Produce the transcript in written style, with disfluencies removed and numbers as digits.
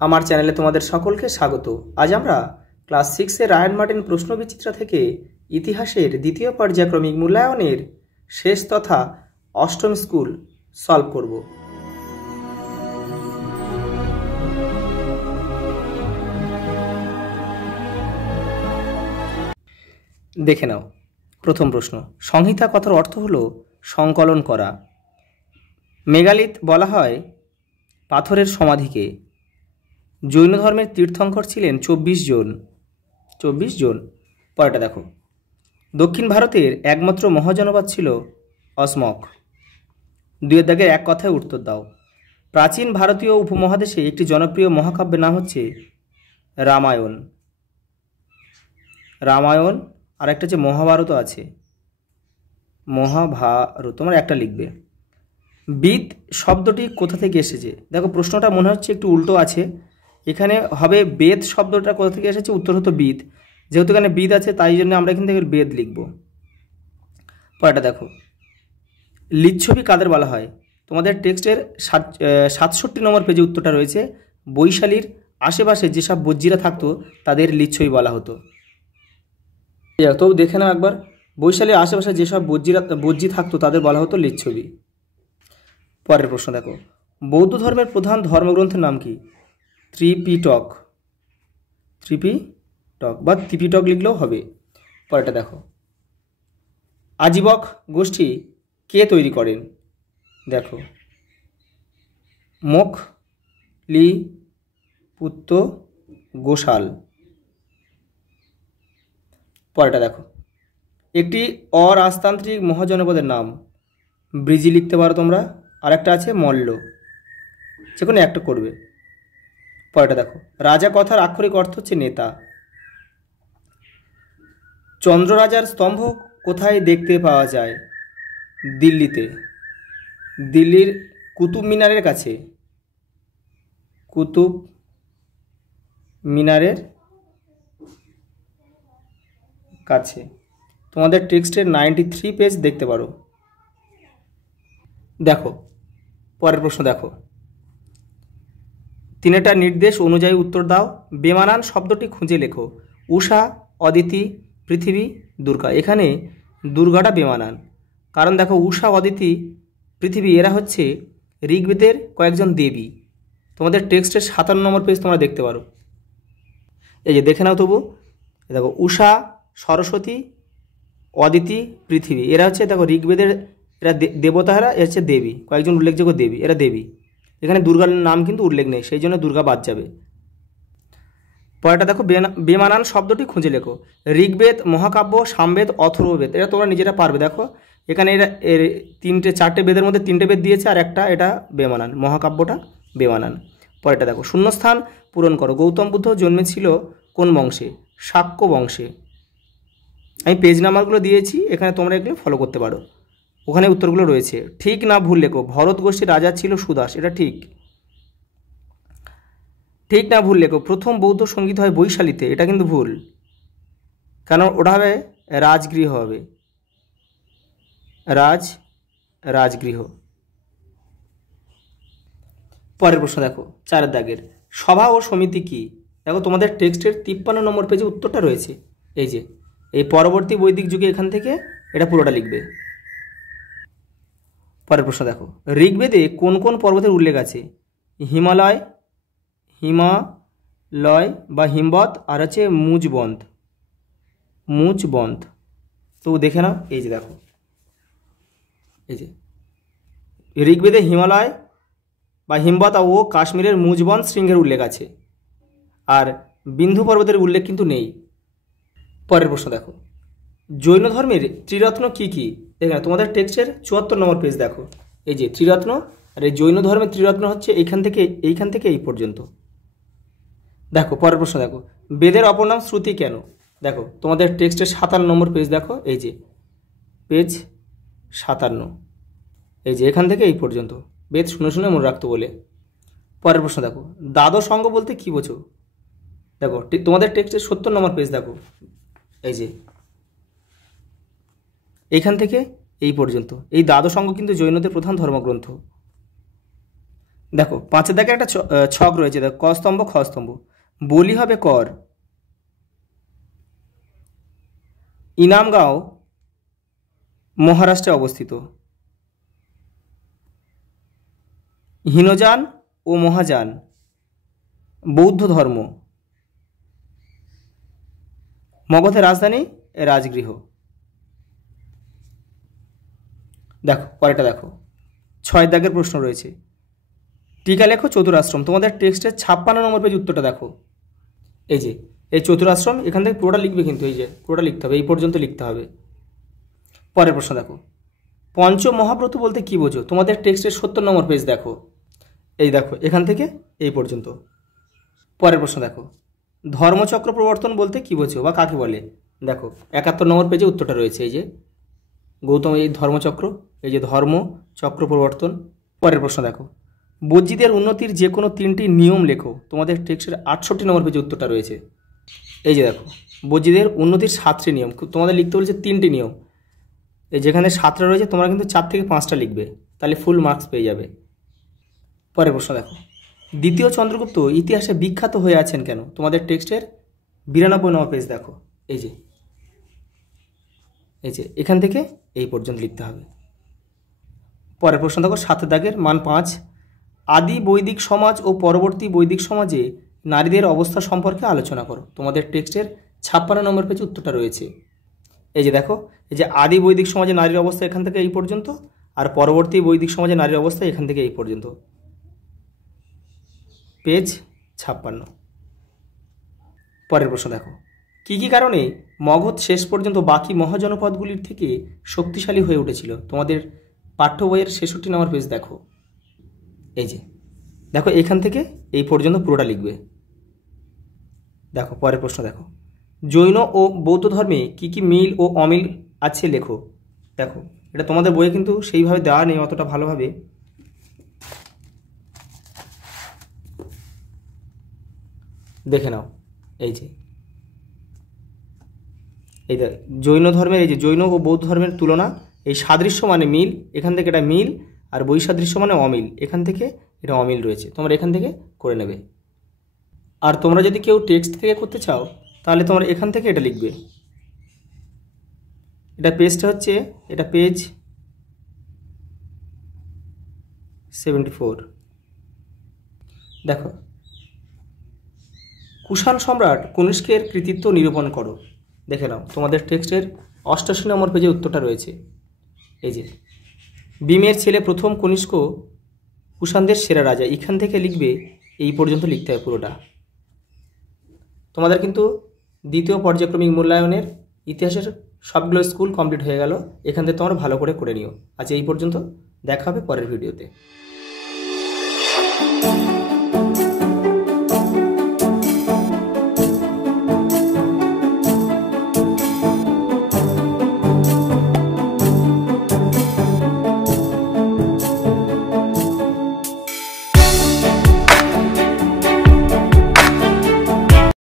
আমার চ্যানেলে তোমাদের সকলকে স্বাগত। আজ আমরা ক্লাস 6 এর রায়ান মার্টিন প্রশ্নবিচিত্রা থেকে ইতিহাসের দ্বিতীয় পর্যায়ক্রমিক মূল্যায়নের শেষ তথা অষ্টম স্কুল সলভ করব। দেখে নাও প্রথম প্রশ্ন। সংহিতা কথার অর্থ হলো সংকলন করা। মেগালিথ বলা হয় পাথরের সমাধিকে। জৈন ধর্মের তীর্থঙ্কর ছিলেন 24 জন। পরেরটা দেখো। দক্ষিণ ভারতের একমাত্র মহাজনপদ ছিল অসমক। দুয়ের দাগের এক কথায় উত্তর দাও। প্রাচীন ভারতীয় উপমহাদেশে একটি জনপ্রিয় মহাকাব্যের নাম হচ্ছে রামায়ণ। রামায়ণ আর একটা যে মহাভারতও আছে, মহাভারত তোমরা একটা লিখবে। বিদ শব্দটি কোথা থেকে এসেছে? দেখো প্রশ্নটা মনে হচ্ছে একটু উল্টো আছে। এখানে হবে বেদ শব্দটা কোথা থেকে এসেছে, উত্তর হতো বিদ। যেহেতু এখানে বিদ আছে তাই জন্য আমরা এখান থেকে বেদ লিখব। পরেরটা দেখো। লিচ্ছবি কাদের বলা হয়? তোমাদের টেক্সটের 67 নম্বর পেজে উত্তরটা রয়েছে। বৈশালীর আশেপাশে যেসব বজ্জিরা থাকতো তাদের লিচ্ছবি বলা হতো। তো দেখে নাও একবার, বৈশালীর আশেপাশে যেসব বজ্জি থাকতো তাদের বলা হতো লিচ্ছবি। পরের প্রশ্ন দেখো। বৌদ্ধ ধর্মের প্রধান ধর্মগ্রন্থের নাম কি? ত্রিপিটক বা ত্রিপিটক লিখলেও হবে। পরেরটা দেখো। আজীবক গোষ্ঠী কে তৈরি করেন? দেখো, মোখলিপুত্ত গোশাল। পরেরটা দেখো। একটি অরাজতান্ত্রিক মহাজনপদের নাম? ব্রিজি লিখতে পারো তোমরা, আর একটা আছে মল্ল, যে কোনো একটা করবে। পরেরটা দেখো। রাজা কথার আক্ষরিক অর্থ হচ্ছে নেতা। চন্দ্ররাজার স্তম্ভ কোথায় দেখতে পাওয়া যায়? দিল্লিতে। দিল্লির কুতুব মিনারের কাছে। কুতুব মিনারের কাছে। তোমাদের টেক্সটের 93 পেজ দেখতে পারো। দেখো পরের প্রশ্ন দেখো। তিনটা নির্দেশ অনুযায়ী উত্তর দাও। বেমানান শব্দটি খুঁজে লেখো। উষা, অদিতি, পৃথিবী, দুর্গা। এখানে দুর্গাটা বেমানান, কারণ দেখো উষা, অদিতি, পৃথিবী এরা হচ্ছে ঋগ্বেদের কয়েকজন দেবী। তোমাদের টেক্সটের 57 নম্বর পেজ তোমরা দেখতে পারো। এই যে দেখে নাও তবু। দেখো উষা, সরস্বতী, অদিতি, পৃথিবী এরা হচ্ছে দেখো ঋগ্বেদের, এরা দেবতারা, এরা হচ্ছে দেবী, কয়েকজন উল্লেখযোগ্য দেবী, এরা দেবী। এখানে দুর্গার নাম কিন্তু উল্লেখ নেই, সেই জন্য দুর্গা বাদ যাবে। পরেরটা দেখো। বেমানান শব্দটি খুঁজে লেখো। ঋগ্বেদ, মহাকাব্য, সামবেদ, অথর্ববেদ। এটা তোমরা নিজেরা পারবে। দেখো এখানে এরা চারটে বেদের মধ্যে 3টে বেদ দিয়েছে, আর একটা এটা বেমানান, মহাকাব্যটা বেমানান। পরেরটা দেখো। শূন্যস্থান পূরণ করো। গৌতম বুদ্ধ জন্মেছিল কোন বংশে? শাক্য বংশে। আমি পেজ নাম্বারগুলো দিয়েছি, এখানে তোমরা এগুলো ফলো করতে পারো, ওখানে উত্তরগুলো রয়েছে। ঠিক না ভুল লেখো। ভরত গোষ্ঠীর রাজা ছিল সুদাস। এটা ঠিক। ঠিক না ভুল লেখো। প্রথম বৌদ্ধ সঙ্গীত হয় বৈশালীতে। এটা কিন্তু ভুল, কারণ ওটা হবে রাজগৃহ, হবে রাজগৃহ। পরের প্রশ্ন দেখো 4 দাগের। সভা ও সমিতি কি? দেখো তোমাদের টেক্সটের 53 নম্বর পেজে উত্তরটা রয়েছে। এই যে এই পরবর্তী বৈদিক যুগে এখান থেকে এটা পুরোটা লিখবে। পরের প্রশ্ন দেখো। ঋগ্বেদে কোন কোন পর্বতের উল্লেখ আছে? হিমালয় বা হিমবত, আর হচ্ছে মুজবন্ত। তো দেখে নাও। এই যে দেখো, এই যে ঋগ্বেদে হিমালয় বা হিমবত ও কাশ্মীরের মুজবন্ত শৃঙ্গের উল্লেখ আছে, আর বিন্ধু পর্বতের উল্লেখ কিন্তু নেই। পরের প্রশ্ন দেখো। জৈন ধর্মের ত্রিরত্ন কি কি? দেখো তোমাদের টেক্সটের 74 নম্বর পেজ দেখো। এই যে ত্রিরত্ন, আর এই জৈন ধর্মের ত্রিরত্ন হচ্ছে এইখান থেকে এই পর্যন্ত। দেখো পরের প্রশ্ন দেখো। বেদের অপর নাম শ্রুতি কেন? দেখো তোমাদের টেক্সটের 57 নম্বর পেজ দেখো। এই যে পেজ 57, এই যে এখান থেকে এই পর্যন্ত। বেদ শুনে শুনে মনে রাখতো বলে। পরের প্রশ্ন দেখো। দ্বাদশ অঙ্গ বলতে কি বোঝো? দেখো তোমাদের টেক্সটের 70 নম্বর পেজ দেখো। এই যে এইখান থেকে এই পর্যন্ত। এই দ্বাদশ অঙ্গ কিন্তু জৈনদের প্রধান ধর্মগ্রন্থ। দেখো 5 দাগে একটা ছক রয়েছে, দেখো ক স্তম্ভ খ স্তম্ভ। বলি হবে কর। ইনামগাঁও মহারাষ্ট্রে অবস্থিত। হীনযান ও মহাযান বৌদ্ধ ধর্ম। মগধের রাজধানী রাজগৃহ। দেখো পরেরটা দেখো, 6 দাগের প্রশ্ন রয়েছে। টিকা লেখো চতুরাশ্রম। তোমাদের টেক্সটের 56 নম্বর পেজ উত্তরটা দেখো। এই যে এই চতুরাশ্রম, এখান থেকে পুরোটা লিখবে, কিন্তু এই যে পুরোটা লিখতে হবে, এই পর্যন্ত লিখতে হবে। পরের প্রশ্ন দেখো, পঞ্চ মহাব্রত বলতে কি বোঝো? তোমাদের টেক্সটের 70 নম্বর পেজ দেখো। এই দেখো এখান থেকে এই পর্যন্ত। পরের প্রশ্ন দেখো, ধর্মচক্র প্রবর্তন বলতে কি বোঝো বা কাকে বলে? দেখো 71 নম্বর পেজে উত্তরটা রয়েছে। এই যে গৌতম, এই ধর্মচক্র, এই যে ধর্মচক্র প্রবর্তন। পরের প্রশ্ন দেখো, বজ্জিদের উন্নতির যে কোনো 3টি নিয়ম লেখো। তোমাদের টেক্সটের 68 নম্বর পেজে উত্তরটা রয়েছে। এই যে দেখো, বজ্জিদের উন্নতির 7টি নিয়ম, তোমাদের লিখতে বলেছে 3টি নিয়ম। এই যেখানে 7টা রয়েছে, তোমরা কিন্তু 4 থেকে 5টা লিখবে, তাহলে ফুল মার্কস পেয়ে যাবে। পরের প্রশ্ন দেখো, দ্বিতীয় চন্দ্রগুপ্ত ইতিহাসে বিখ্যাত হয়ে আছেন কেন? তোমাদের টেক্সটের 92 নম্বর পেজ দেখো। এই যে এখান থেকে এই পর্যন্ত লিখতে হবে। পরের প্রশ্ন দেখো, 7 দাগের মান 5। আদি বৈদিক সমাজ ও পরবর্তী বৈদিক সমাজে নারীদের অবস্থা সম্পর্কে আলোচনা করো। তোমাদের টেক্সটের 56 নম্বর পেজে উত্তরটা রয়েছে। এই যে দেখো, এই যে আদি বৈদিক সমাজে নারীর অবস্থা এখান থেকে এই পর্যন্ত, আর পরবর্তী বৈদিক সমাজে নারীর অবস্থা এখান থেকে এই পর্যন্ত, পেজ 56। পরের প্রশ্ন দেখো, কি কি কারণে মগধ শেষ পর্যন্ত বাকি মহাজনপদগুলির থেকে শক্তিশালী হয়ে উঠেছিল? তোমাদের পাঠ্য বইয়ের 66 নম্বর পেজ দেখো। এই যে দেখো এখান থেকে এই পর্যন্ত পুরোটা লিখবে। দেখো পরের প্রশ্ন দেখো, জৈন ও বৌদ্ধ ধর্মে কি কি মিল ও অমিল আছে লেখো। দেখো এটা তোমাদের বইয়ে কিন্তু সেইভাবে দেওয়া নেই অতটা ভালোভাবে। দেখে নাও। এই যে এই জৈন ধর্মের, এই যে জৈন ও বৌদ্ধ ধর্মের তুলনা, এই সাদৃশ্য মানে মিল, এখান থেকে এটা মিল, আর বৈসাদৃশ্য মানে অমিল, এখান থেকে এটা অমিল রয়েছে, তোমরা এখান থেকে করে নেবে। আর তোমরা যদি কেউ টেক্সট থেকে করতে চাও তাহলে তোমরা এখান থেকে এটা লিখবে। এটা পেজটা হচ্ছে, এটা পেজ 74। দেখো, কুষাণ সম্রাট কনিষ্কের কৃতিত্ব নিরূপণ করো। দেখে নাও, তোমাদের টেক্সটের 88 নম্বর পেজে উত্তরটা রয়েছে। এই যে ভীমের ছেলে প্রথম কনিষ্ক কুষাণদের সেরা রাজা, এখান থেকে লিখবে, এই পর্যন্ত লিখতে হয় পুরোটা। তোমাদের কিন্তু দ্বিতীয় পর্যায়ক্রমিক মূল্যায়নের ইতিহাসের সবগুলো স্কুল কমপ্লিট হয়ে গেল। এখান থেকে তোমরা ভালো করে নিও। আজ এই পর্যন্ত, দেখা হবে পরের ভিডিওতে।